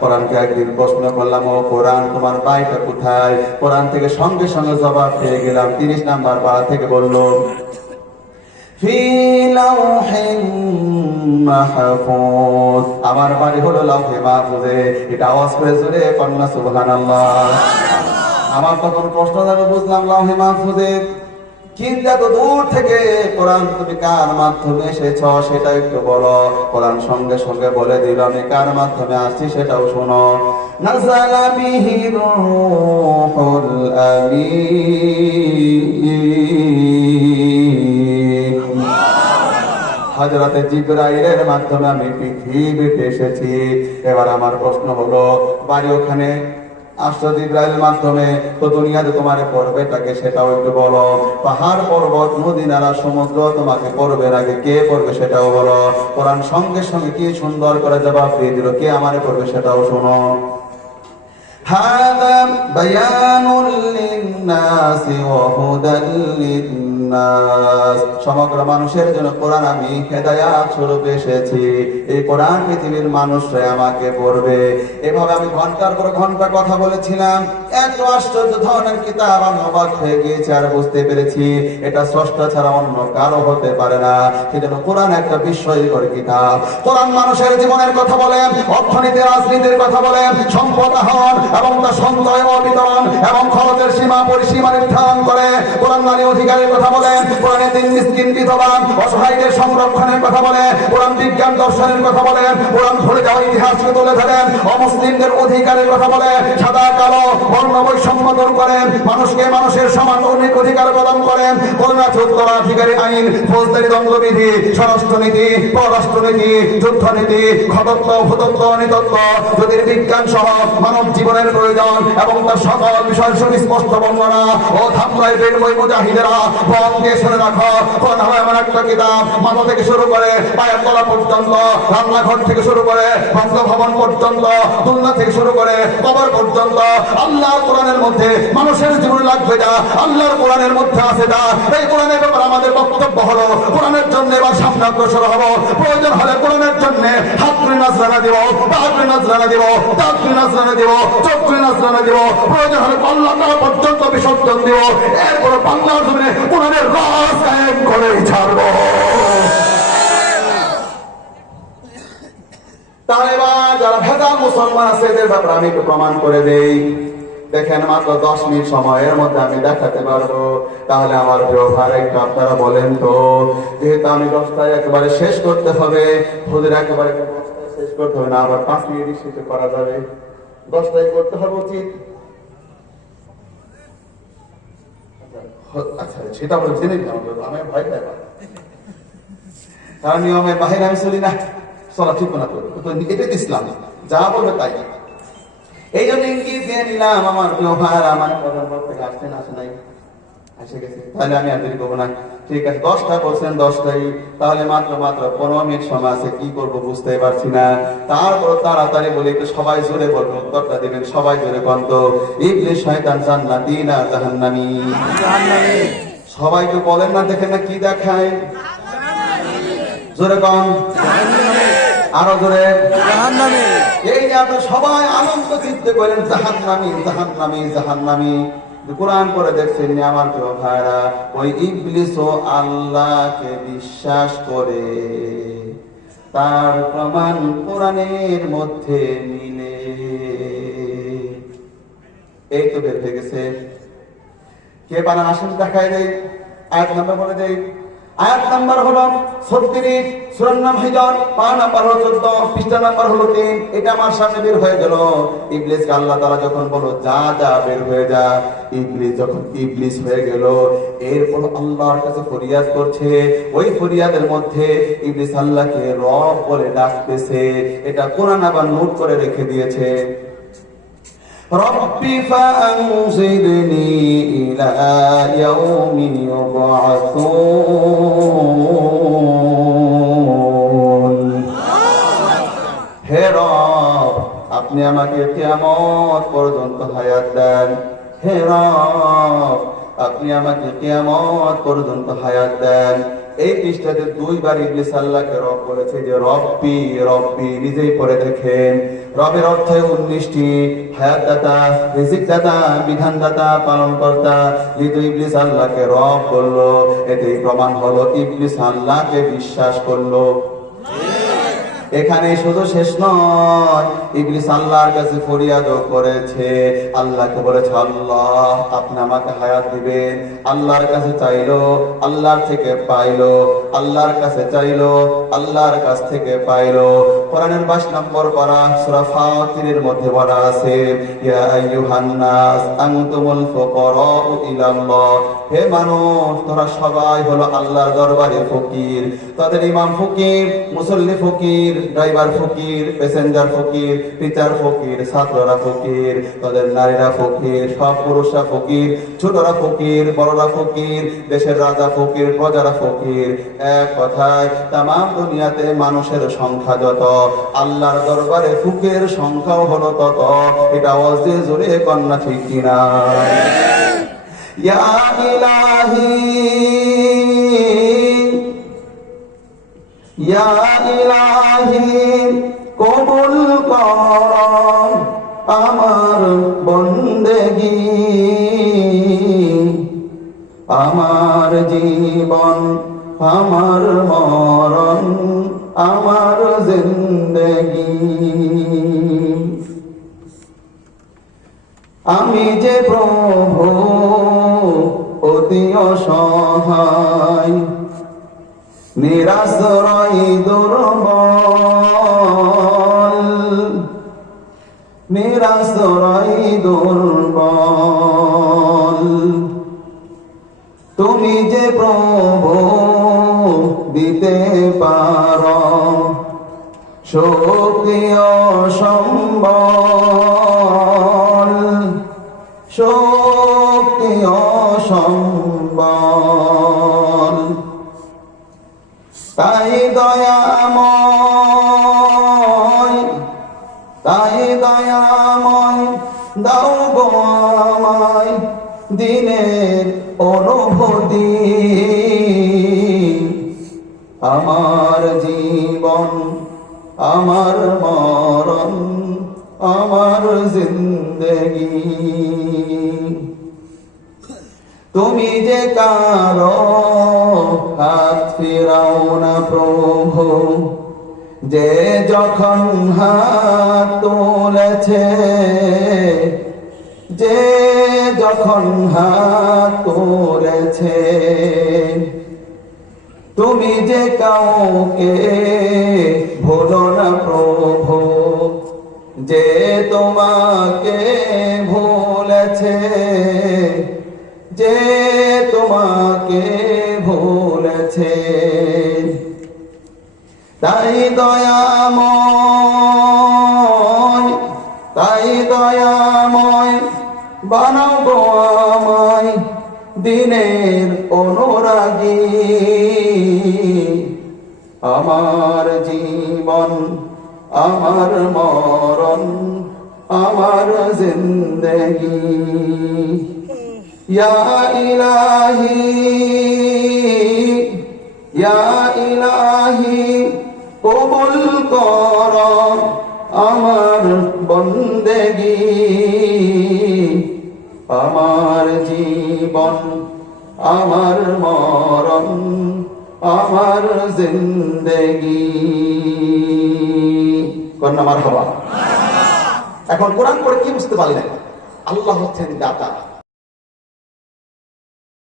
কোরআনকে একদিন প্রশ্ন করলাম, ও কোরআন তোমার বাড়িটা কোথায়? কোরআন থেকে সঙ্গে সঙ্গে জবাব পেয়ে গেলাম। 30 নাম্বার পারা থেকে বলল ফি লাউহিন মাহফুজ, আমার বাড়ি হলো লাউহে মাহফুজে। এটা আওয়াজ করে জোরে কন্যা সুবহানাল্লাহ। আমার তখন প্রশ্ন জানো, বুঝলাম লাউহে মাহফুজে, কিন্তু এত দূর থেকে কোরআন তুমি কার মাধ্যমে এসেছ সেটা একটু বলো। কোরআন সঙ্গে সঙ্গে বলে দিল আমি কার মাধ্যমে আসছি সেটাও শোনো। নাযালা বিহি রূহুল আমিন, হযরতে জিবরাইলের মাধ্যমে আমি পৃথিবীতে এসেছি। এবার আমার প্রশ্ন হলো, বাড়ি ওখানে আসছো জিবরাইলের মাধ্যমে, তো দুনিয়াতে তোমারে পড়বে তাকে সেটাও একটু বলো। পাহাড় পর্বত নদী নালা সমুদ্র তোমাকে পড়বে নাকি কে পড়বে সেটাও বলো। কোরআন সঙ্গে সঙ্গে কি সুন্দর করে জবাব দিয়ে দিল, কে আমারে পড়বে সেটাও শোনো। হাযা বায়ানুল লিন-নাসি ওয়া হুদাল লিন-নাস, সমগ্র মানুষের জন্য কোরআন আমি হেদায়াত স্বরূপে এসেছি। এই কোরআন পৃথিবীর মানুষরা আমাকে পড়বে। এভাবে আমি ঘন্টার পর ঘন্টা কথা বলেছিলাম। এত আশ্চর্য ধরনের কিতাব, আমি অবাক হয়ে গিয়েছি আর বুঝতে পেরেছি এটা স্রষ্টা ছাড়া অন্য কারো হতে পারে না। সেজন্য কোরআন একটা বিস্ময়কর কিতাব। কোরআন মানুষের জীবনের কথা বলে, অর্থনীতি রাজনীতির কথা বলে, সম্পদ আহরণ এবং তা সঞ্চয় ও বিতরণ এবং খরচের সীমা পরিসীমা নির্ধারণ করে। কোরআন নারী অধিকারের কথা বলে, কোরআনে দিন মিসকিন বিধবা অসহায়দের সংরক্ষণের কথা বলে, কোরআন বিজ্ঞান দর্শনের কথা বলে, কোরআন ভুলে যাওয়া ইতিহাসকে তুলে ধরেন, অমুসলিমদের অধিকারের কথা বলে, সাদা কালো বর্ণ বৈষম্য দূর করেন, মানুষকে মানুষের সমান অধিকার প্রদান করেন। কোরআন উত্তরাধিকারী আইন, ফৌজদারি দণ্ডবিধি, স্বরাষ্ট্রনীতি, পররাষ্ট্রনীতি, যুদ্ধনীতি, ক্ষতত্ব ভূতত্ব নৃতত্ব, জ্যোতির্বিজ্ঞান সহ মানব জীবনের প্রয়োজন এবং তার সকল বিষয় সুস্পষ্ট বর্ণনা ও ধামরাই বেরবই মুজাহিদেরা বন দিয়ে শুনে রাখো। কোরআন হয় এমন একটা কিতাব, মাথা থেকে শুরু করে পায়ের তলা পর্যন্ত, রান্নাঘর থেকে শুরু করে বঙ্গভবন পর্যন্ত, দুনিয়া থেকে শুরু করে কবর পর্যন্ত আল্লাহর কোরআনের মধ্যে মানুষের জীবনে লাগবে যা আল্লাহর কোরআনের মধ্যে আছে তা। এই কোরআনের ব্যাপারে আমাদের বক্তব্য হলো, কোরআনের জন্য এবার সামনে অগ্রসর হব। প্রয়োজন হলে কোরআনের জন্য হাত তুলে নাজরানা দিব, পা তুলে নাজরানা দিব, দাঁত তুলে নাজরানা দিব, চোখ তুলে নাজরানা দিব, প্রয়োজন হলে আল্লাহ তাআলা পর্যন্ত বিসর্জন দিব। এরপর বাংলার জমিনে কোরআনের রাজ কায়েম করেই ছাড়ব। তাহলে এবার যারা ভেজাল মুসলমান আছে এদের ব্যাপারে আমি একটু প্রমাণ করে দেই। দেখেন, মাত্র 10 মিনিট সময়ের মধ্যে আমি দেখাতে পারবো। তাহলে আমার প্রিয় ভাই একটু আপনারা বলেন তো, যেহেতু আমি 10টায় একেবারে শেষ করতে হবে, হুজুর একেবারে 10টায় শেষ করতে হবে না, আবার 5 মিনিট শেষে করা যাবে, 10টায় করতে হবে উচিত। আচ্ছা সেটা আমরা জেনে নিলাম, আমি ভয় পাই না, কারণ নিয়মের বাহিরে আমি চলি না, চলা ঠিক না, তো এটাই ইসলাম, যা বলবে তাই। এই জন্য ইঙ্গিত দিয়ে নিলাম আমার প্রিয় ভাই, আমার থেকে আসতেন আসে নাই, এসে গেছে। তাহলে আমি আর দেরি করবো না, ঠিক আছে। 10টা বলছেন 10টাই, তাহলে মাত্র 15 মিনিট সময় আছে, কি করবো বুঝতে পারছি না। তারপর তাড়াতাড়ি বলে একটু সবাই জোরে বলবো, উত্তরটা দিবেন সবাই জোরে। কন্ত ইবলিস শয়তান জান্নাতি না জাহান্নামী? সবাইকে বলেন না, দেখেন না কি দেখায়, জোরে কম, আরো জোরে। এই যে আপনার সবাই আনন্দ চিত্তে করেন জাহান্নামী জাহান্নামী জাহান্নামী। কোরআন পড়ে দেখছেন আমার প্রিয় ভাইরা, ওই ইবলিসও আল্লাহকে বিশ্বাস করে, তার প্রমাণ কোরআনের মধ্যে মিলে। এই তো বের হয়ে গেছে, কে বানান আসেন দেখায় দেয়, আয়াত নাম্বার বলে দেয়। আয়াত নাম্বার হলো 36, সূরার নাম হিজর, পা নাম্বার হলো 14, পৃষ্ঠা নাম্বার হলো 3। এটা আমার সামনে বের হয়ে গেল। ইবলিসকে আল্লাহ তাআলা যখন বলল যা যা বের হয়ে যা, ইবলিস যখন ইবলিস হয়ে গেল, এরপর আল্লাহর কাছে ফরিয়াদ করছে। ওই ফরিয়াদের মধ্যে ইবলিস আল্লাহকে রব বলে ডাকতেছে। এটা কোরআন আবার নোট করে রেখে দিয়েছে। রব্বি ফাআনজিরনি ইলা ইয়াউমি ইউবআসুন। হে রব, আপনি আমাকে কিয়ামত পর্যন্ত হায়াত দেন। হে রব, আপনি আমাকে কিয়ামত পর্যন্ত হায়াত দেন। এই পৃষ্ঠাতে 2 বার ইবলিস আল্লাহকে রব বলেছে, যে রব্বি রব্বি। নিজেই পড়ে দেখেন, রবের অর্থ 19টি, হায়াত দাতা, রিজিক দাতা, বিধান দাতা, পালন কর্তা। যেহেতু ইবলিস আল্লাহকে রব বললো, এতেই প্রমাণ হলো ইবলিস আল্লাহকে বিশ্বাস করলো। এখানে শুধু শেষ নয়, ইবলিস আল্লাহর কাছে ফরিয়াদও করেছে, আল্লাহকে বলেছে, আল্লাহ আপনি আমাকে হায়াত দিবেন। আল্লাহর কাছে চাইলো, আল্লাহর থেকে পাইলো, আল্লাহর কাছে চাইলো, আল্লাহর কাছ থেকে পাইলো। কোরআনের 22 নম্বর পারা সূরা ফাতিরের মধ্যে বলা আছে, ইয়া আইয়ুহান নাস আনতুমুল ফুকারাউ ইলাল্লাহ। হে মানুষ, তোরা সবাই হলো আল্লাহর দরবারে ফকির। তাদের ইমাম ফকির, মুসল্লি ফকির, ড্রাইভার ফকির, প্যাসেঞ্জার ফকির, টিচার ফকির, ছাত্ররা ফকির, তাদের নারীরা ফকির, সব পুরুষরা ফকির, ছোটরা ফকির, বড়রা ফকির, দেশের রাজা ফকির, প্রজারা ফকির। এক কথায় তাম দুনিয়াতে মানুষের সংখ্যা যত, আল্লাহর দরবারে ফকিরের সংখ্যাও হলো তত। এটা ওয়াজে জোরে কন্যা ঠিক কিনা? ইয়া ইলাহি ইয়া ইলাহি কবুল কর আমার বন্দেগী, আমার জীবন, আমার মরণ, আমার জিন্দেগী। আমি যে প্রভু অতি অসহায়, নিরাশ্রয় দুর্বল, নিরাশ্রয় দুর্বল। তুমি যে প্রভু দিতে পারো শক্তি ও সম্বল, শক্তি ও সম্বল। তাই দয়াময়, তাই দয়াময় দাও গো আমায় দিনের অনুভূতি। আমার জীবন, আমার মরণ, আমার জিন্দেগী। তুমি যে কারো হাত ফিরাও না প্রভু, যে যখন হাত তুলেছে, যে যখন হাত তুলেছে। তুমি যে কাউকে ভুলো না প্রভু, যে তোমাকে ভুলেছে, যে তোমাকে ভুলেছে। তাই দয়াময়, তাই দয়াময় বানাও গো আমায় দিনের অনুরাগী। আমার জীবন, আমার মরণ, আমার জিন্দেগী। ইয়া ইলাহি ইয়া ইলাহি কবুল কর আমার বন্দেগী। আমার জীবন, আমার মরণ, আমার জিন্দেগী। কন্যা মারহাবা। এখন কোরআন পড়ে কি বুঝতে পারলেন? আল্লাহ হচ্ছেন দাতা।